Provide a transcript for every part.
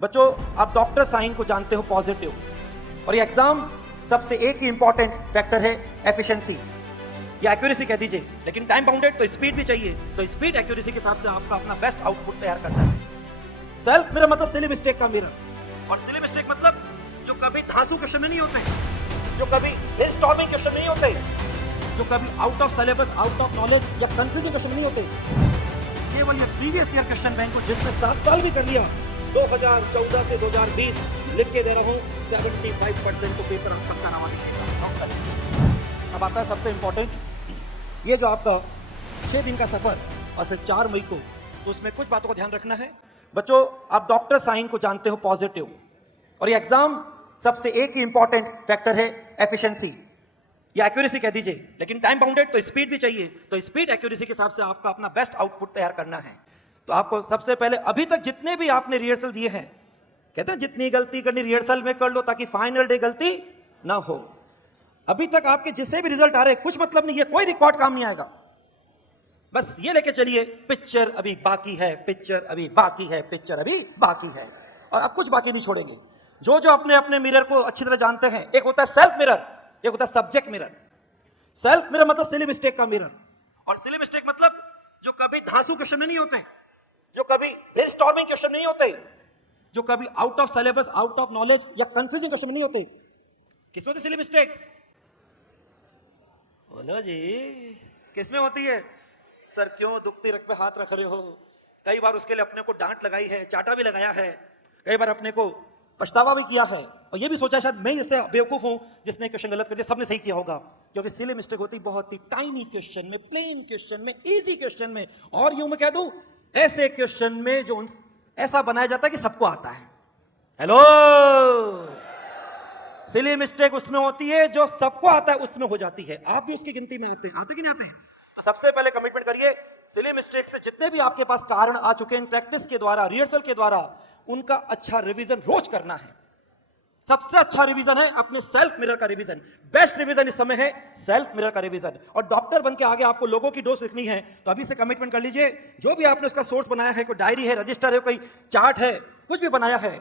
बच्चों, आप doctor sign को जानते हो पॉजिटिव, और ये एग्जाम सबसे एक ही इंपॉर्टेंट फैक्टर है एफिशिएंसी या एक्यूरेसी कह दीजिए, लेकिन टाइम बाउंडेड तो स्पीड भी चाहिए। तो स्पीड एक्यूरेसी के हिसाब से आपका अपना बेस्ट आउटपुट तैयार करना है। सेल्फ मिरर मतलब सिली मिस्टेक का मिरर, और सिली मिस्टेक मतलब जो कभी धांसू क्वेश्चन में नहीं होते, जो कभी ब्रेनस्टॉर्मिंग क्वेश्चन नहीं होते, जो कभी out of syllabus, out of knowledge या कंफ्यूजिंग क्वेश्चन नहीं होते। केवल ये प्रीवियस ईयर क्वेश्चन बैंक को जिसने 7 साल भी कर लिया, 2014 से 2020 लिख के दे रहा हूं, 75% तो पेपर आप सबका नामा लिखेगा। अब आता है सबसे इंपॉर्टेंट, ये जो आपका 6 दिन का सफर और फिर 4 मई को, तो उसमें कुछ बातों का ध्यान रखना है। बच्चों, आप डॉक्टर साइन को जानते हो पॉजिटिव, और ये एग्जाम सबसे एक ही इंपॉर्टेंट फैक्टर है एफिशिएंसी या एक्यूरेसी कह दीजिए, लेकिन टाइम बाउंडेड तो स्पीड भी चाहिए। तो स्पीड एक्यूरेसी के हिसाब से आपका अपना बेस्ट आउटपुट तैयार करना है। तो आपको सबसे पहले अभी तक जितने भी आपने रिहर्सल दिए हैं, कहते हैं जितनी गलती करनी रिहर्सल में कर लो ताकि फाइनल डे गलती ना हो। अभी तक आपके जिससे भी रिजल्ट आ रहे कुछ मतलब नहीं है, कोई रिकॉर्ड काम नहीं आएगा। बस ये लेके चलिए, पिक्चर अभी बाकी है, पिक्चर अभी बाकी है, पिक्चर अभी बाकी है, और अब कुछ बाकी नहीं छोड़ेंगे। जो जो अपने अपने मिरर को अच्छी तरह जानते हैं, एक होता है सेल्फ मिरर, एक होता है सब्जेक्ट मिरर। सेल्फ मिरर मतलब सिली मिस्टेक का मिरर, और सिली मिस्टेक मतलब जो कभी धांसू क्वेश्चन में नहीं होते, जो कभी ब्रेनस्टॉर्मिंग क्वेश्चन नहीं होते, जो कभी out of syllabus, out of knowledge या कंफ्यूजिंग क्वेश्चन नहीं होते। किसमें होती सिली मिस्टेक? बोलो जी, किसमें होती है? सर क्यों दुखती रख पे हाथ रख रहे हो? कई बार उसके लिए अपने को डांट लगाई है, चाटा भी लगाया है, कई बार अपने को पछतावा भी किया है, और ये भी सोचा शायद मैं जैसे बेवकूफ हूं जिसने क्वेश्चन गलत कर दिया, सबने सही किया होगा। क्योंकि सिली मिस्टेक होती बहुत ही टाइनी क्वेश्चन में, प्लेन क्वेश्चन में, इजी क्वेश्चन में, और यूं मैं कह दूं ऐसे क्वेश्चन में जो ऐसा बनाया जाता है कि सबको आता है। हेलो, सिली मिस्टेक उसमें होती है जो सबको आता है, उसमें हो जाती है। आप भी उसकी गिनती में आते कि नहीं आते? तो सबसे पहले कमिटमेंट करिए, सिली मिस्टेक से जितने भी आपके पास कारण आ चुके हैं प्रैक्टिस के द्वारा, रिहर्सल के द्वारा, उनका अच्छा रिवीजन रोज करना है। सबसे अच्छा रिवीजन है अपने सेल्फ मिरर का रिवीजन। बेस्ट रिवीजन इस समय है सेल्फ मिरर का रिवीजन। और डॉक्टर बन के आगे आपको लोगों की डोज लिखनी है, तो अभी से कमिटमेंट कर लीजिए। जो भी आपने उसका सोर्स बनाया है, कोई डायरी है, रजिस्टर है, कोई चार्ट है, कुछ भी बनाया है,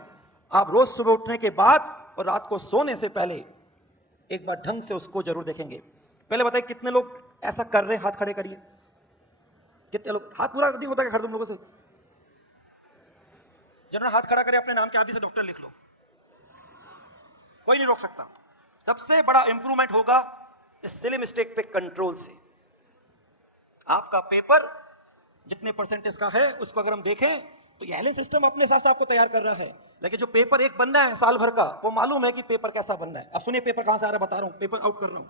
आप रोज सुबह उठने के बाद और रात को सोने से पहले एक बार ढंग से उसको जरूर देखेंगे। पहले बताइए कितने लोग ऐसा कर रहे हैं? हाथ खड़े करिए। कितने लोग? हाथ पूरा नहीं होता क्या खड़े तुम लोगों से? जिन्होंने हाथ खड़ा करे अपने नाम के आदि से डॉक्टर लिख लो, कोई नहीं रोक सकता। सबसे बड़ा इंप्रूवमेंट होगा इस सिली मिस्टेक पे कंट्रोल से। आपका पेपर जितने परसेंटेज का है उसको अगर हम देखें तो ये सिस्टम अपने हिसाब से आपको तैयार कर रहा है, लेकिन जो पेपर एक बनना है साल भर का, वो मालूम है कि पेपर कैसा बनना है। अब सुनिए पेपर कहां से आ रहा है, बता रहा हूं, पेपर आउट कर रहा हूं।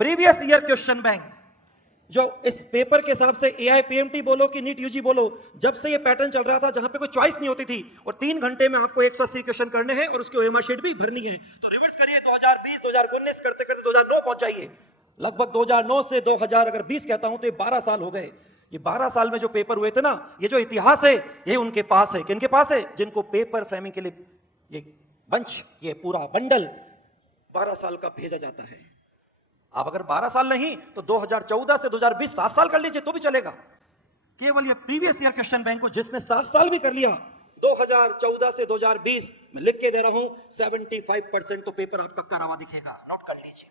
प्रीवियस ईयर क्वेश्चन बैंक जो इस पेपर के हिसाब से एआईपीएमटी बोलो कि नीट यूजी बोलो, जब से ये पैटर्न चल रहा था जहां पे कोई चॉइस नहीं होती थी, और 3 घंटे में आपको 180 क्वेश्चन करने हैं और उसकी ओएमआर शीट भी भरनी है। तो रिवर्स करिए, 2020 2019 करते करते 2009 पहुंच जाइए। लगभग 2009 से 2020 कहता हूं तो ये 12 साल हो गए। ये 12 साल में जो पेपर हुए थे ना, ये जो इतिहास है ये उनके पास है। किनके पास है? जिनको पेपर फ्रेमिंग के लिए ये बंच, ये पूरा बंडल 12 साल का भेजा जाता है। आप अगर 12 साल नहीं तो 2014 से 2020 7 साल कर लीजिए तो भी चलेगा। केवल ये प्रीवियस ईयर क्वेश्चन बैंक को जिसने 7 साल भी कर लिया, 2014 से 2020 मैं लिख के दे रहा हूं, 75% तो पेपर आपका करा हुआ दिखेगा। नोट कर लीजिए,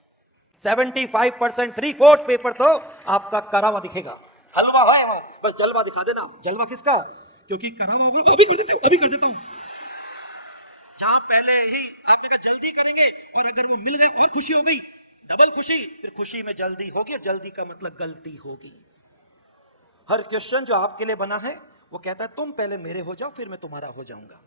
75%, 3/4 पेपर तो आपका करा हुआ दिखेगा। हलवा है, बस जलवा दिखा देना। जलवा किसका? क्योंकि करा हुआ होगा। अभी कर देते हो, अभी कर देता हूं। जहां पहले ही आपने कहा जल्दी करेंगे और अगर वो मिल गए और खुशी हो गई, डबल खुशी, फिर खुशी में जल्दी होगी, और जल्दी का मतलब गलती होगी। हर क्वेश्चन जो आपके लिए बना है वो कहता है तुम पहले मेरे हो जाओ फिर मैं तुम्हारा हो जाऊंगा।